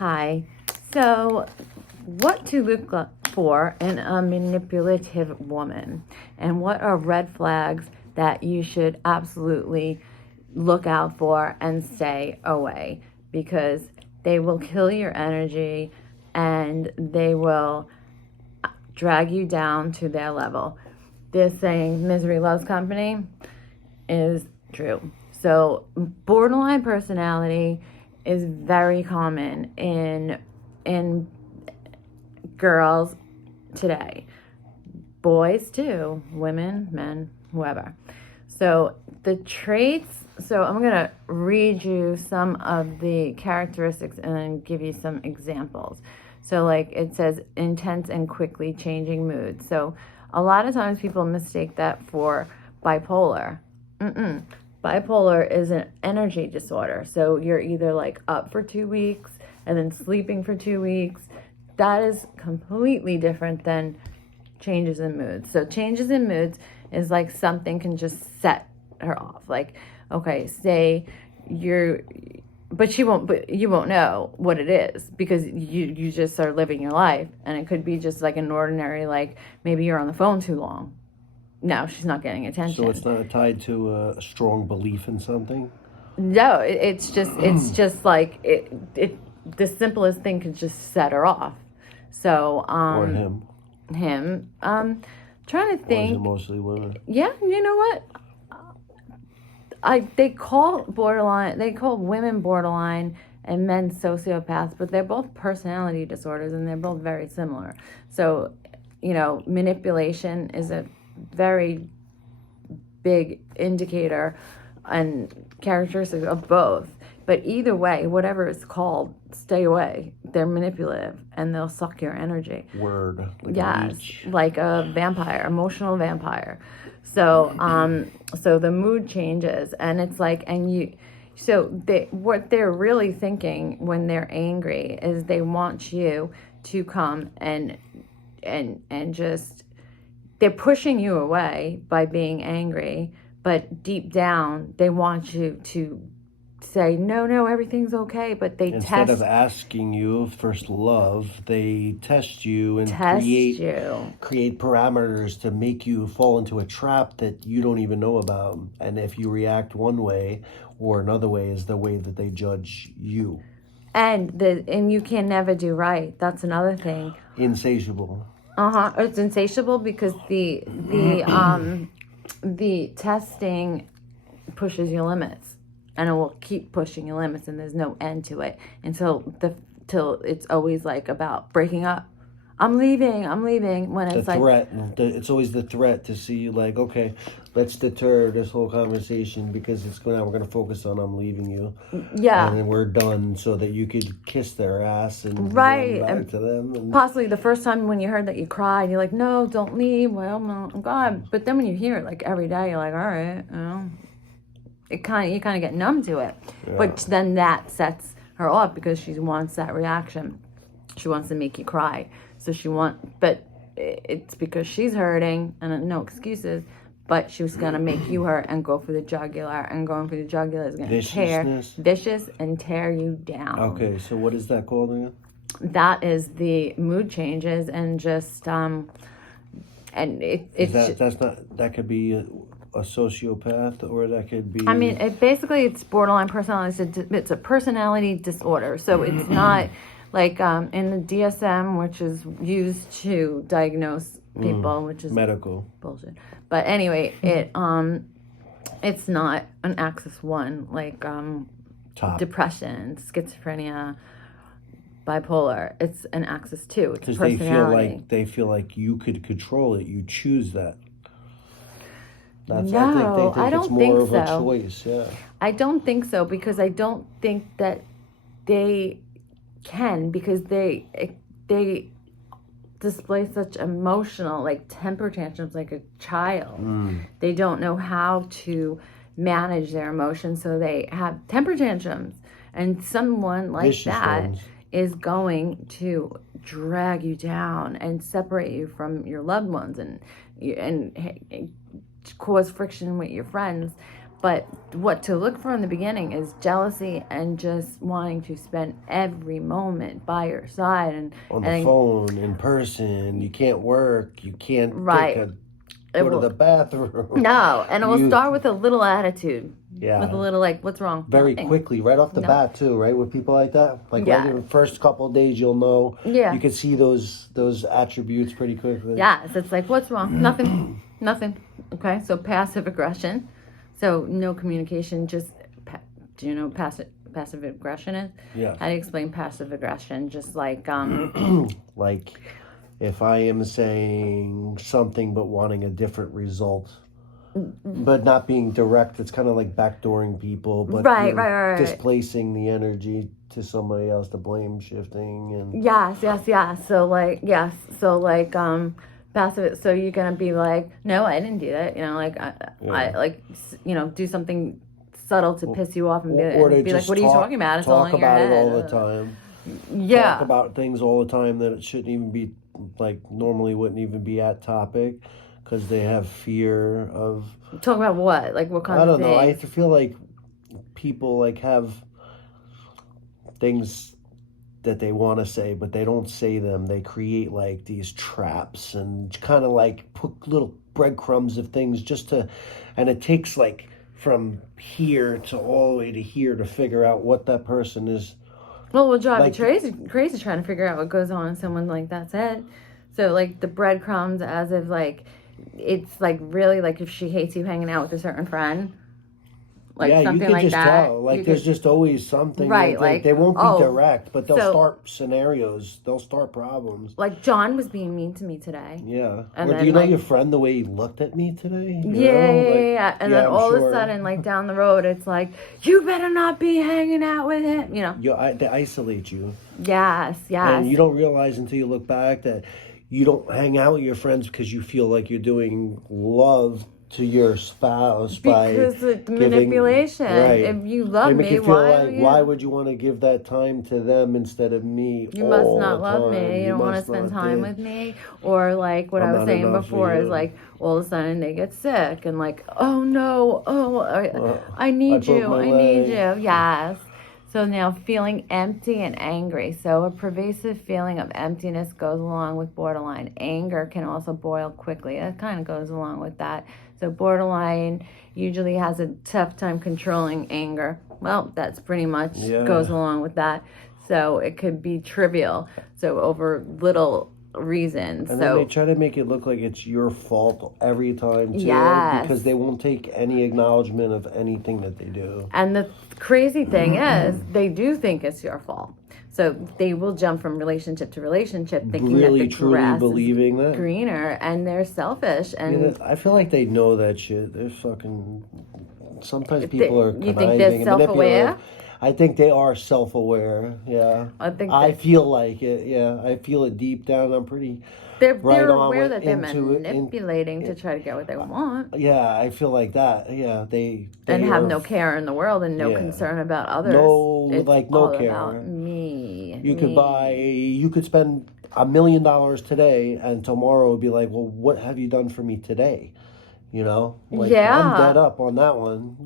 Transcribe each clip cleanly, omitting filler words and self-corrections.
Hi. So, what to look for in a manipulative woman, and what are red flags that you should absolutely look out for and stay away, because they will kill your energy and they will drag you down to their level. This saying, misery loves company, is true. So, borderline personality is very common in girls today. Boys too, women, men, whoever. So the traits, so I'm going to read you some of the characteristics and then give you some examples. So like it says intense and quickly changing moods. So a lot of times people mistake that for bipolar. Bipolar is an energy disorder. So you're either like up for 2 weeks and then sleeping for 2 weeks. That is completely different than changes in moods. So changes in moods is like something can just set her off. Like, okay, say but you won't know what it is because you just are living your life, and it could be just like an ordinary, like maybe you're on the phone too long. No, she's not getting attention. So it's not tied to a strong belief in something? No, it's just like it the simplest thing could just set her off. So Or him. Trying to think. Or is it mostly women? Yeah, you know what? They call women borderline and men sociopaths, but they're both personality disorders and they're both very similar. So, manipulation is a very big indicator and characteristic of both. But either way, whatever it's called, stay away. They're manipulative and they'll suck your energy. Word. Yes, like a vampire, emotional vampire. So, so the mood changes, and it's like, what they're really thinking when they're angry is they want you to come and just, they're pushing you away by being angry, but deep down they want you to say no, everything's okay, but instead of asking you first love, they test you and create parameters to make you fall into a trap that you don't even know about. And if you react one way or another way is the way that they judge you. And you can never do right. That's another thing. Insatiable. It's insatiable because the testing pushes your limits. And it will keep pushing your limits, and there's no end to it until it's always like about breaking up. I'm leaving. When it's the threat. It's always the threat to see you like, okay, let's deter this whole conversation because we're going to focus on I'm leaving you. Yeah. And then we're done so that you could kiss their ass and right back to them. And possibly the first time when you heard that you cried, you're like, no, don't leave. Well, no, I'm gone. But then when you hear it like every day, you're like, all right, you kind of get numb to it. Yeah. But then that sets her off because she wants that reaction. She wants to make you cry. But it's because she's hurting, and no excuses, but she was going to make you hurt and go for the jugular, and going for the jugular is going to vicious and tear you down. Okay, so what is that called again? That is the mood changes, and just, and that could be a sociopath, or that could be... I mean, it's borderline personality. It's a personality disorder. So it's not like in the DSM, which is used to diagnose people, which is medical bullshit. But anyway, it's not an axis 1 like depression, schizophrenia, bipolar. It's an axis 2. It's personality. They feel like you could control it. You choose that. I think it's more of a choice, yeah. I don't think so, because I don't think that they can, because they display such emotional, like temper tantrums like a child. They don't know how to manage their emotions, so they have temper tantrums. And someone like vicious that ones is going to drag you down and separate you from your loved ones and cause friction with your friends. But what to look for in the beginning is jealousy and just wanting to spend every moment by your side and on the phone, in person. You can't work. You can't go to the bathroom. No, and it will start with a little attitude. Yeah. With a little like, what's wrong? Very quickly, right off the bat too, right? With people like that, like right in the first couple of days, you'll know. Yeah. You can see those attributes pretty quickly. Yes, it's like, what's wrong? Nothing. Okay, so passive aggression. So no communication, just, do you know what passive aggression is? Yeah. How do you explain passive aggression? Just like, like if I am saying something but wanting a different result, but not being direct, it's kind of like backdooring people, but right. displacing the energy to somebody else, the blame shifting. And yes. So like, passive, so you're gonna be like, no, I didn't do that, I like, do something subtle to piss you off and be like, what are you talking about? It's all in your head. Talk about it all the time. Yeah. Talk about things all the time that it shouldn't even be, like, normally wouldn't even be at topic, because they have fear of... Talk about what? Like, what kind of things? I don't know. I feel like people, like, have things that they want to say, but they don't say them. They create, like, these traps and kind of, like, put little breadcrumbs of things just to... And it takes, like, from here to all the way to here to figure out what that person is... Well, we'll drive you crazy trying to figure out what goes on in someone like that's it. So, like, the breadcrumbs as if, like, it's, like, really, like, if she hates you hanging out with a certain friend. Like, something you can like just that. Tell. Like, there's just always something. Right, they won't be direct, but they'll start scenarios. They'll start problems. Like, John was being mean to me today. Yeah. And do you know your friend the way he looked at me today? Yeah. And then all of a sudden, like, down the road, it's like, you better not be hanging out with him, They isolate you. Yes. And you don't realize until you look back that you don't hang out with your friends because you feel like you're doing love to your spouse because of manipulation. Right. If you love me, why would you want to give that time to them instead of me? You must not love me. You don't want to spend time with me. Or like what I was saying before is like all of a sudden they get sick and like, oh no, I need you. Yes. So now feeling empty and angry. So a pervasive feeling of emptiness goes along with borderline. Anger can also boil quickly. It kind of goes along with that. So borderline usually has a tough time controlling anger. Well, that's pretty much goes along with that. So it could be trivial. So over little reasons. And then they try to make it look like it's your fault every time too, because they won't take any acknowledgement of anything that they do. And the crazy thing is they do think it's your fault. So they will jump from relationship to relationship thinking that the grass believing that greener, and they're selfish. And I feel like they know that shit. They're fucking... Sometimes people are conniving. You think they're self-aware? I think they are self-aware. Yeah, I feel like it. Yeah, I feel it deep down. I'm pretty. They're aware that they're manipulating to try to get what they want. Yeah, I feel like that. Yeah, they have no care in the world and no concern about others. No, it's no care. About me. You could spend $1 million today, and tomorrow would be like, well, what have you done for me today? I'm dead up on that one,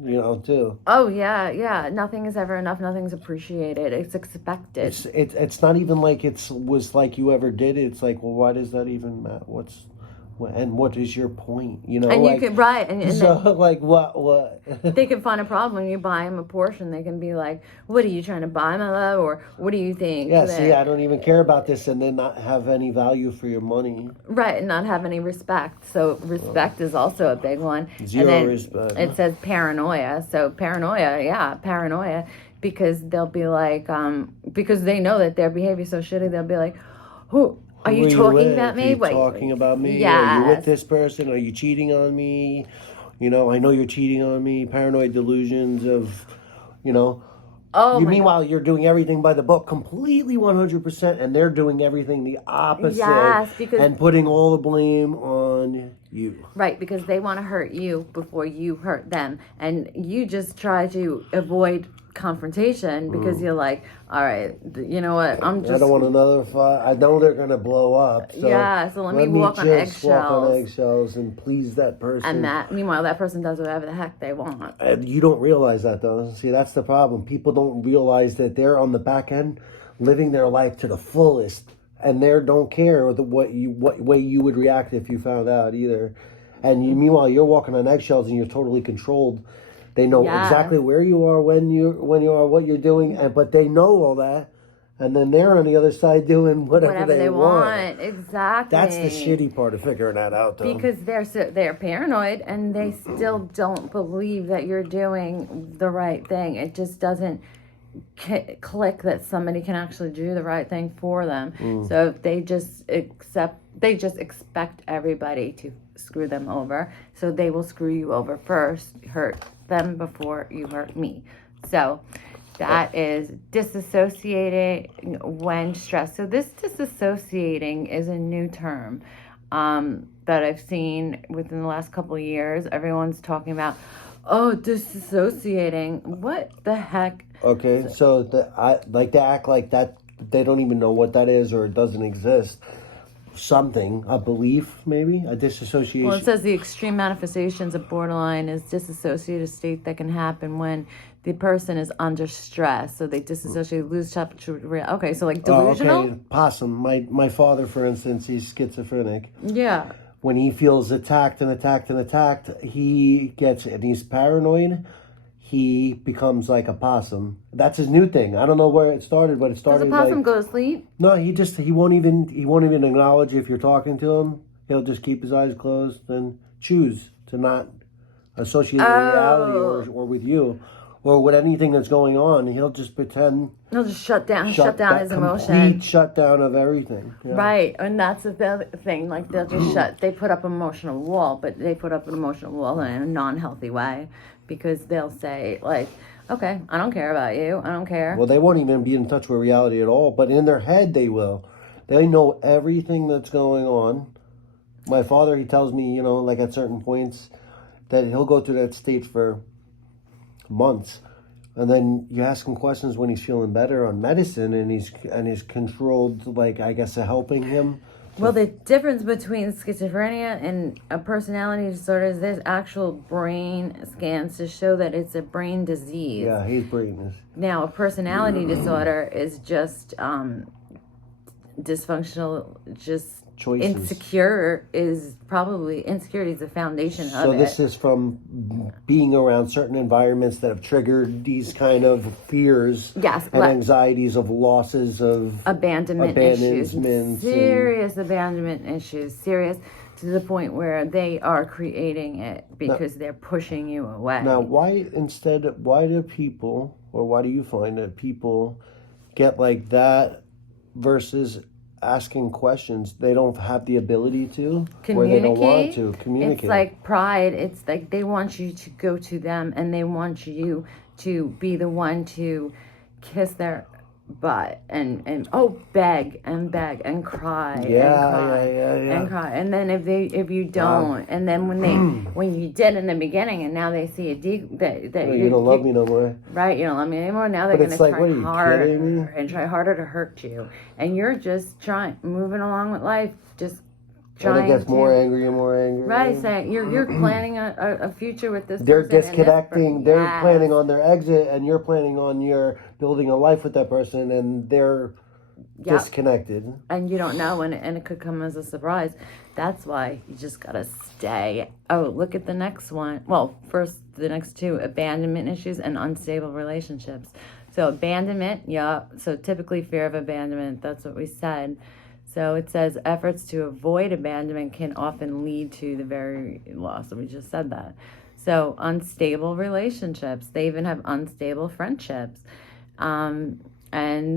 too. Oh, yeah. Nothing is ever enough. Nothing's appreciated. It's expected. It's not even like was like you ever did it. It's like, well, why does that even matter? What is your point? And like, you could, right. And so, like, what? They can find a problem when you buy them a Porsche, and they can be like, what are you trying to buy, my love? Or what do you think? Yeah, see, I don't even care about this, and then not have any value for your money. Right, and not have any respect. So respect is also a big one. Zero respect. It says paranoia. So paranoia, because they'll be like, because they know that their behavior is so shitty, they'll be like, who... Are you talking about me? Are you talking about me? Yes. Are you with this person? Are you cheating on me? I know you're cheating on me. Paranoid delusions of, meanwhile, you're doing everything by the book completely 100%, and they're doing everything the opposite. Yes, and putting all the blame on you. Right, because they want to hurt you before you hurt them. And you just try to avoid confrontation because you're like, all right, you know what? I don't want another fight. I know they're gonna blow up. So so let me walk on eggshells and please that person. And meanwhile, that person does whatever the heck they want. And you don't realize that, though. See, that's the problem. People don't realize that they're on the back end, living their life to the fullest, and they don't care what way you would react if you found out either. And meanwhile, you're walking on eggshells and you're totally controlled. They know exactly where you are, when you are, what you're doing, but they know all that, and then they're on the other side doing whatever they want. Exactly. That's the shitty part of figuring that out, though. Because they're paranoid and they still don't believe that you're doing the right thing. It just doesn't click that somebody can actually do the right thing for them. So they just expect everybody to screw them over. So they will screw you over first, hurt them before you hurt me. So that is disassociating when stressed. So this disassociating is a new term that I've seen within the last couple of years. Everyone's talking about, disassociating. What the heck? Okay, so they act like that. They don't even know what that is, or it doesn't exist. Something, a belief, maybe a disassociation. Well, it says the extreme manifestations of borderline is disassociative state that can happen when the person is under stress. So they disassociate, lose touch with real. Okay, so like delusional. Okay, possum. My father, for instance, he's schizophrenic. Yeah. When he feels attacked, he gets, and he's paranoid. He becomes like a possum. That's his new thing. I don't know where it started, but it started. Does a possum go to sleep? No, he won't even acknowledge if you're talking to him. He'll just keep his eyes closed and choose to not associate with reality or with you or with anything that's going on. He'll just pretend. He'll just shut down his emotion. Complete shutdown of everything. Yeah. Right, and that's the thing. Like they'll just they put up an emotional wall, but they put up an emotional wall in a non-healthy way. Because they'll say, like, okay, I don't care about you. I don't care. Well, they won't even be in touch with reality at all. But in their head, they will. They know everything that's going on. My father, he tells me, like at certain points, that he'll go through that state for months. And then you ask him questions when he's feeling better on medicine, and he's controlled, like, I guess, helping him. Well, the difference between schizophrenia and a personality disorder is there's actual brain scans to show that it's a brain disease. Yeah, he's brain. Now, a personality disorder is just dysfunctional, just choices. Insecurity is the foundation of it. So this is from being around certain environments that have triggered these kind of fears and anxieties of losses, of abandonment issues, serious abandonment issues, serious to the point where they are creating it because they're pushing you away. Now, why do people, or why do you find that people get like that versus asking questions? They don't have the ability to, or they don't want to communicate. It's like pride. It's like they want you to go to them and they want you to be the one to kiss their butt and beg and cry and cry, and then if you don't, and then when you did in the beginning and now they see that you don't love me no more, right? You don't love me anymore. Now they're gonna try harder and try harder to hurt you, and you're just moving along with life, just trying. And it gets more angry and more angry. Right, saying you're planning a future with this. They're disconnecting. They're planning on their exit, and you're planning on your building a life with that person, and they're disconnected. And you don't know, and it could come as a surprise. That's why you just gotta stay. Oh, look at the next one. Well, first the next two: abandonment issues and unstable relationships. So abandonment, so typically fear of abandonment. That's what we said. So it says efforts to avoid abandonment can often lead to the very loss. So we just said that. So unstable relationships. They even have unstable friendships. And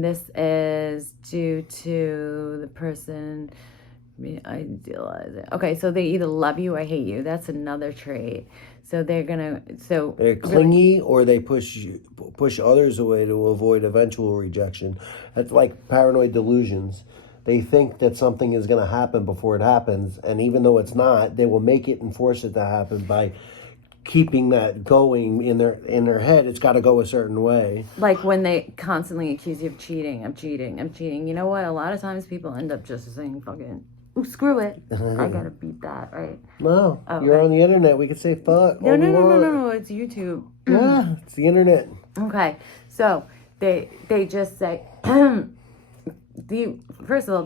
this is due to the person idealizing. Okay, so they either love you or hate you. That's another trait. So they're clingy, or they push others away to avoid eventual rejection. That's like paranoid delusions. They think that something is going to happen before it happens, and even though it's not, they will make it and force it to happen by keeping that going in their head. It's got to go a certain way. Like when they constantly accuse you of cheating, I'm cheating. You know what? A lot of times people end up just saying fucking, "Ooh, screw it. I gotta beat that," right? No, you're on the internet. We could say fuck. No. It's YouTube. Yeah, it's the internet. Okay, so they just say first of all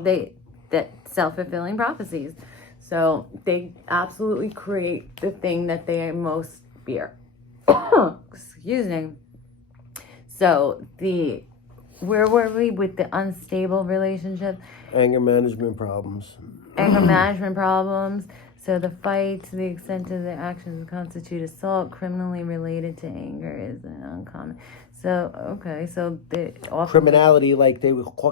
that self-fulfilling prophecies. So they absolutely create the thing that they most fear. Excuse me. So where were we with the unstable relationship? Anger management problems. So the fight to the extent of the actions constitute assault criminally related to anger is uncommon. So, okay, so the criminality, like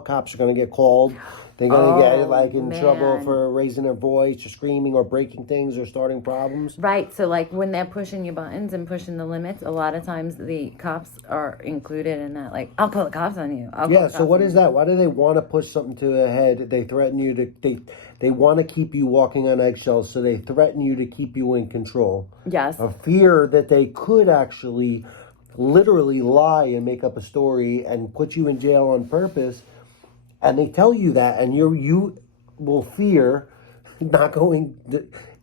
cops are going to get called. They're going to get in trouble for raising their voice or screaming or breaking things or starting problems. Right. So like when they're pushing your buttons and pushing the limits, a lot of times the cops are included in that. Like, I'll call the cops on you. So what is that? Why do they want to push something to the head? They threaten you to... They want to keep you walking on eggshells, so they threaten you to keep you in control. Yes. A fear that they could actually literally lie and make up a story and put you in jail on purpose. And they tell you that, and you will fear not going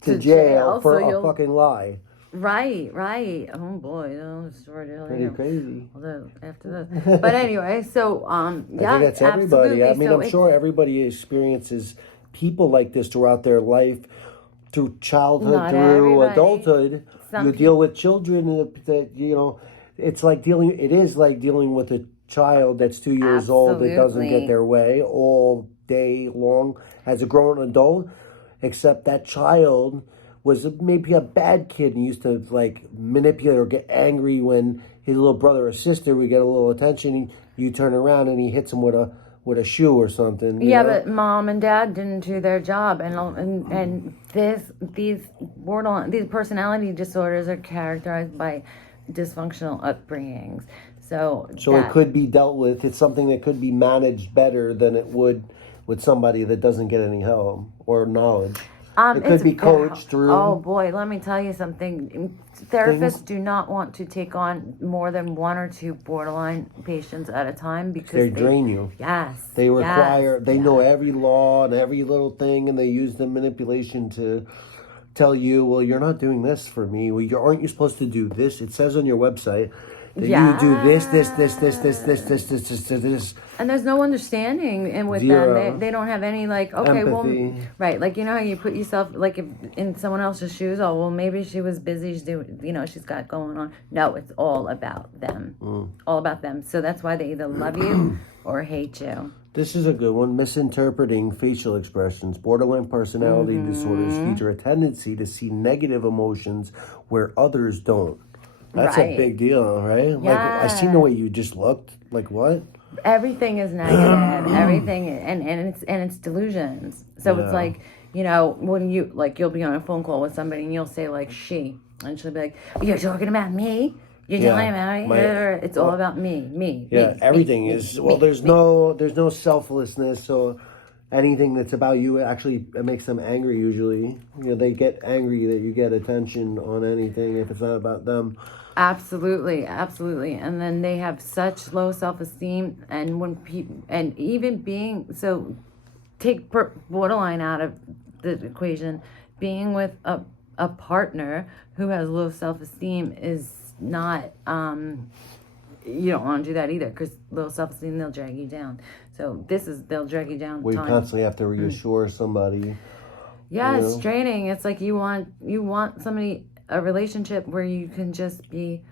to jail for a fucking lie. Right. Oh boy, that was pretty crazy. After this, but anyway, so I think that's everybody. I mean, I'm sure everybody experiences people like this throughout their life, through childhood, through adulthood. You deal with children that it's like dealing. It is like dealing with a child that's 2 years old that doesn't get their way all day long as a grown adult, except that child was maybe a bad kid and used to manipulate or get angry when his little brother or sister would get a little attention. You turn around and he hits him with a shoe or something. Yeah, but mom and dad didn't do their job, and these personality disorders are characterized by dysfunctional upbringings. So it could be dealt with. It's something that could be managed better than it would with somebody that doesn't get any help or knowledge. It could be coached through. Oh boy, let me tell you something. Therapists do not want to take on more than 1 or 2 borderline patients at a time because they drain you. Yes. They require. They know every law and every little thing, and they use the manipulation to tell you, well, you're not doing this for me. Well, aren't you supposed to do this? It says on your website that you do this. And there's no understanding, and with them, they don't have any empathy. Well, right, how you put yourself if in someone else's shoes. Oh, well, maybe she was busy. She's got going on. No, it's all about them. All about them. So that's why they either love you or hate you. This is a good one. Misinterpreting facial expressions. Borderline personality disorders feature a tendency to see negative emotions where others don't. That's a big deal, right? Yeah. I seen the way you just looked. Like what? Everything is negative. Everything, and it's delusions. So it's when you'll be on a phone call with somebody and you'll say she, and she'll be like, "You're talking about me. You're talking about me." It's all about me. Yeah, everything is. Well, there's no selflessness. So anything that's about you actually it makes them angry. Usually, they get angry that you get attention on anything if it's not about them. Absolutely. And then they have such low self-esteem, and when people, and even being take borderline out of the equation, being with a partner who has low self-esteem is not. You don't want to do that either, because low self-esteem, they'll drag you down. So they'll drag you down. We constantly have to reassure somebody. Yeah, it's draining. It's like you want a relationship where you can just be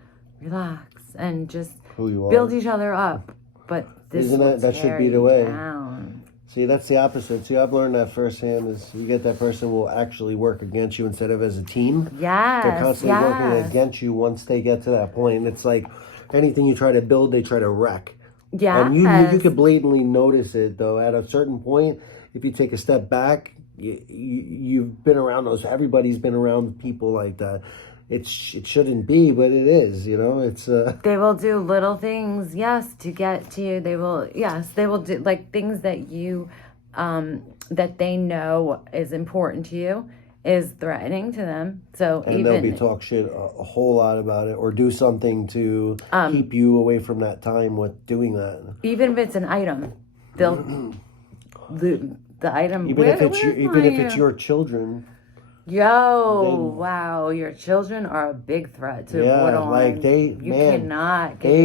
relaxed and just build each other up. But this that should be the way. Down. See, that's the opposite. See, I've learned that firsthand. Is you get that person will actually work against you instead of as a team. Yes, they're constantly working against you once they get to that point. And it's like anything you try to build, they try to wreck. Yeah, and you could blatantly notice it though. At a certain point, if you take a step back, you've been around those. Everybody's been around people like that. It shouldn't be, but it is. It's. They will do little things, to get to you. They will do things that you, that they know is important to you, is threatening to them. So and they'll be talk shit a whole lot about it, or do something to keep you away from that time with doing that. Even if it's an item, they'll the item. Even if it's your children. Wow, your children are a big threat to put on. Like they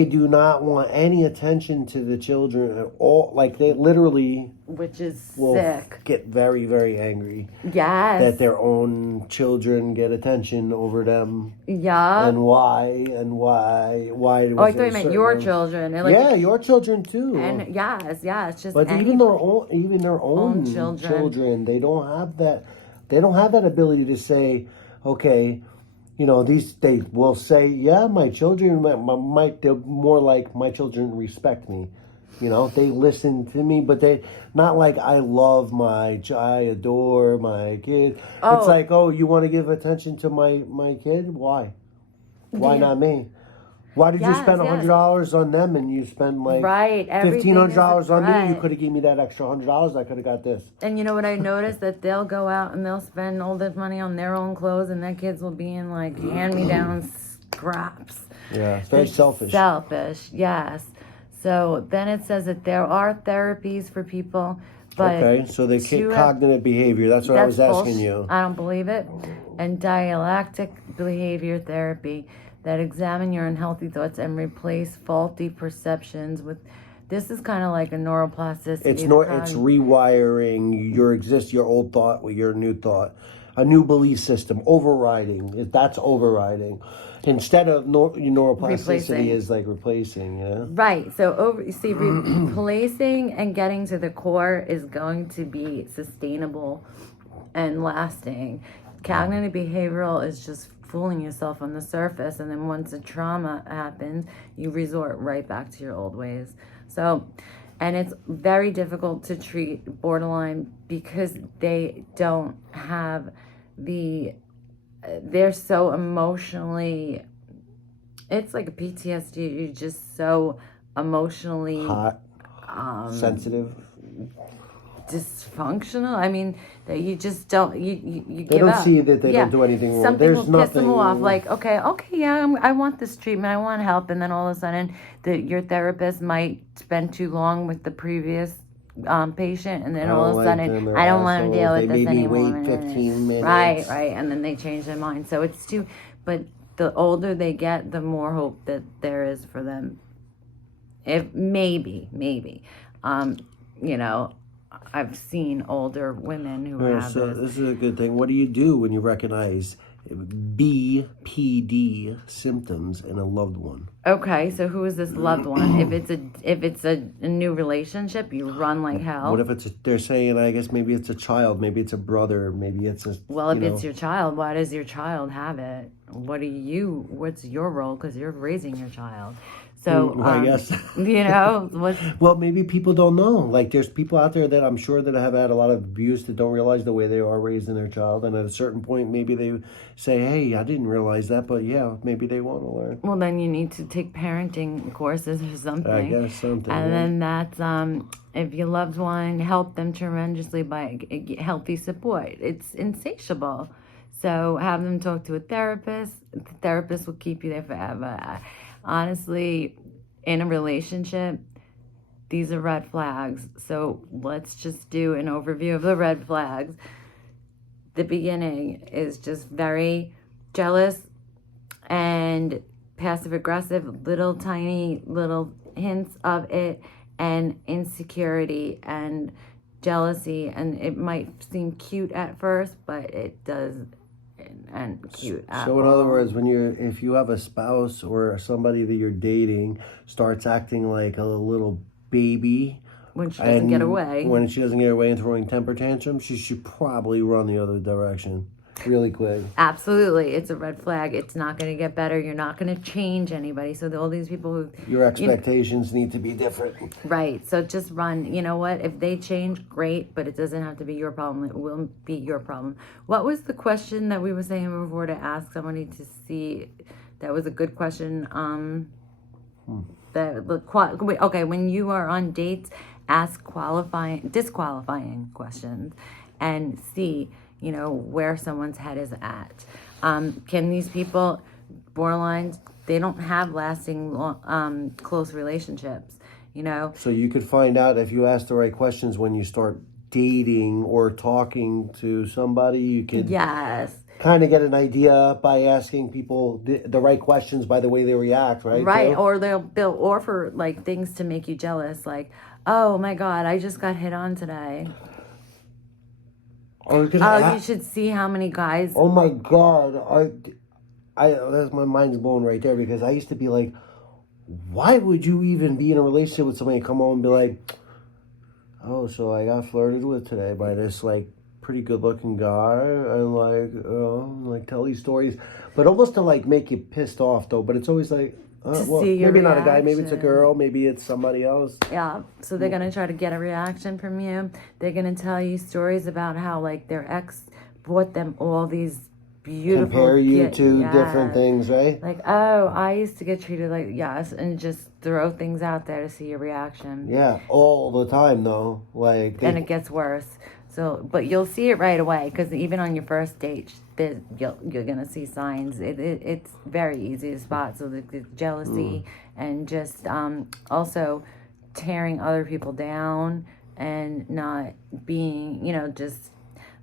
do not want any attention to the children at all. Like they literally, which is sick, get very, very angry. Yes, that their own children get attention over them. Yeah, and why? Oh, I thought you meant your children. And like, your children too. And yes, it's just. But even their own children, they don't have that. They don't have that ability to say, okay, they will say, yeah, my children they're more like my children respect me. They listen to me, but they not like I adore my kid. Oh. It's like, oh, you want to give attention to my kid? Why? Why not me? Why did you spend $100 on them and you spend like $1,500 on me? You could have given me that extra $100. I could have got this. And you know what I noticed? That they'll go out and they'll spend all this money on their own clothes, and their kids will be in like hand-me-down scraps. Yeah, it's very selfish. Selfish, yes. So then it says that there are therapies for people, but okay, so they get cognitive behavior. That's what I was asking you. I don't believe it. And dialectic behavior therapy that examine your unhealthy thoughts and replace faulty perceptions with. This is kind of like a neuroplasticity. It's rewiring your old thought with your new thought, a new belief system, overriding. That's overriding. Instead of neuroplasticity is like replacing, yeah. Right. So replacing and getting to the core is going to be sustainable and lasting. Cognitive behavioral is just fooling yourself on the surface, and then once a trauma happens, you resort right back to your old ways. So, and it's very difficult to treat borderline because they don't have they're so emotionally, it's like a PTSD. You're just so emotionally hot, sensitive, dysfunctional. I mean, that you just don't, you they give don't up. See that they don't do anything wrong. Something will piss them off, like, okay, yeah, I want this treatment, I want help, and then all of a sudden your therapist might spend too long with the previous patient, and then all of a sudden I don't want to deal with this anymore. Wait 15 minutes. Right, and then they change their mind. So it's but the older they get, the more hope that there is for them. If maybe, I've seen older women who have so this is a good thing. What do you do when you recognize BPD symptoms in a loved one? Okay, so who is this loved one? If it's a new relationship, you run like hell. What if they're saying, I guess maybe it's a child, maybe it's a brother, maybe it's a... Well, if it's your child, why does your child have it? What's your role? Because you're raising your child. So, I guess. Well, maybe people don't know. Like, there's people out there that I'm sure that have had a lot of abuse that don't realize the way they are raising their child. And at a certain point, maybe they say, hey, I didn't realize that. But yeah, maybe they want to learn. Well, then you need to take parenting courses or something. I guess something. And then that's, if your loved one, help them tremendously by healthy support. It's insatiable. So have them talk to a therapist. The therapist will keep you there forever. Honestly, in a relationship, these are red flags. So let's just do an overview of the red flags. The beginning is just very jealous and passive aggressive, tiny little hints of it, and insecurity and jealousy. And it might seem cute at first, but it does. And cute. So in other words, if you have a spouse or somebody that you're dating starts acting like a little baby when she doesn't get away and throwing temper tantrums, you should probably run the other direction really quick. Absolutely. It's a red flag. It's not going to get better. You're not going to change anybody. So all these people who... Your expectations need to be different. Right. So just run. You know what? If they change, great, but it doesn't have to be your problem. It will be your problem. What was the question that we were saying before to ask somebody to see? That was a good question. Okay, when you are on dates, ask disqualifying questions and see, you know, where someone's head is at. Can these people, borderlines, they don't have lasting, close relationships, you know? So you could find out if you ask the right questions when you start dating or talking to somebody. You could kind of get an idea by asking people the right questions by the way they react, right? Right, Joe? or they'll offer like things to make you jealous, like, oh my God, I just got hit on today. Or you should see how many guys. Oh my God, that's my mind's blown right there, because I used to be like, why would you even be in a relationship with somebody and come home and be like, oh, so I got flirted with today by this like pretty good looking guy, and like tell these stories, but almost to like make you pissed off though. But it's always like, well, see your maybe not a guy, reaction. maybe it's a girl, maybe it's somebody else. Yeah, so they're gonna try to get a reaction from you. They're gonna tell you stories about how like their ex bought them all these beautiful. Compare you to different things, right? Like, oh, I used to get treated like and just throw things out there to see your reaction. Yeah, all the time though. Like, and it gets worse. So, but you'll see it right away, because even on your first date, you're gonna see signs. It's very easy to spot. So the jealousy and just also tearing other people down and not being, you know, just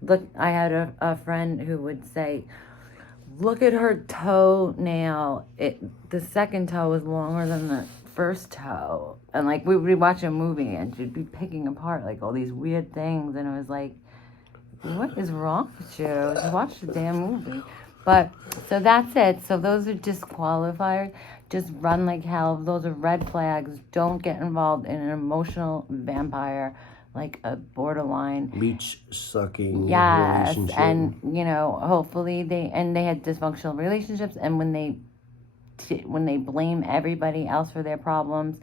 look. I had a friend who would say, look at her toenail. The second toe is longer than the first toe. And like we would watch a movie and she'd be picking apart like all these weird things, and it was like, what is wrong with you? Just watch the damn movie. But so that's it. So those are disqualifiers. Just run like hell. Those are red flags. Don't get involved in an emotional vampire like a borderline leech sucking relationship. And you know, hopefully they had dysfunctional relationships, and when they blame everybody else for their problems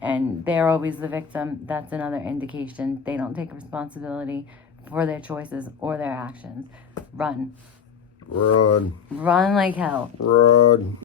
and they're always the victim, that's another indication they don't take responsibility for their choices or their actions. Run like hell. Run.